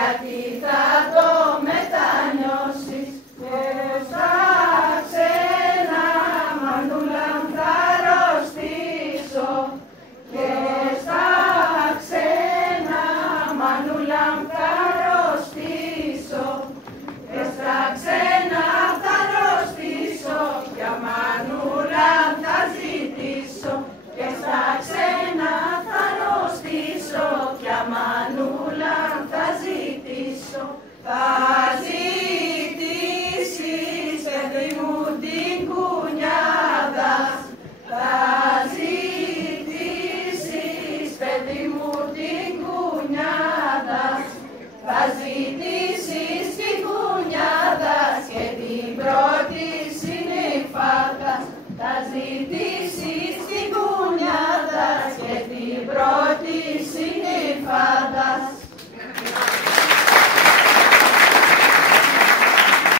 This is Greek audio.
γιατί θα το μετανιώσεις. Και στα ξένα, μανούλα μου, θα αρρωστήσω. Και στα ξένα, μανούλα μου, θα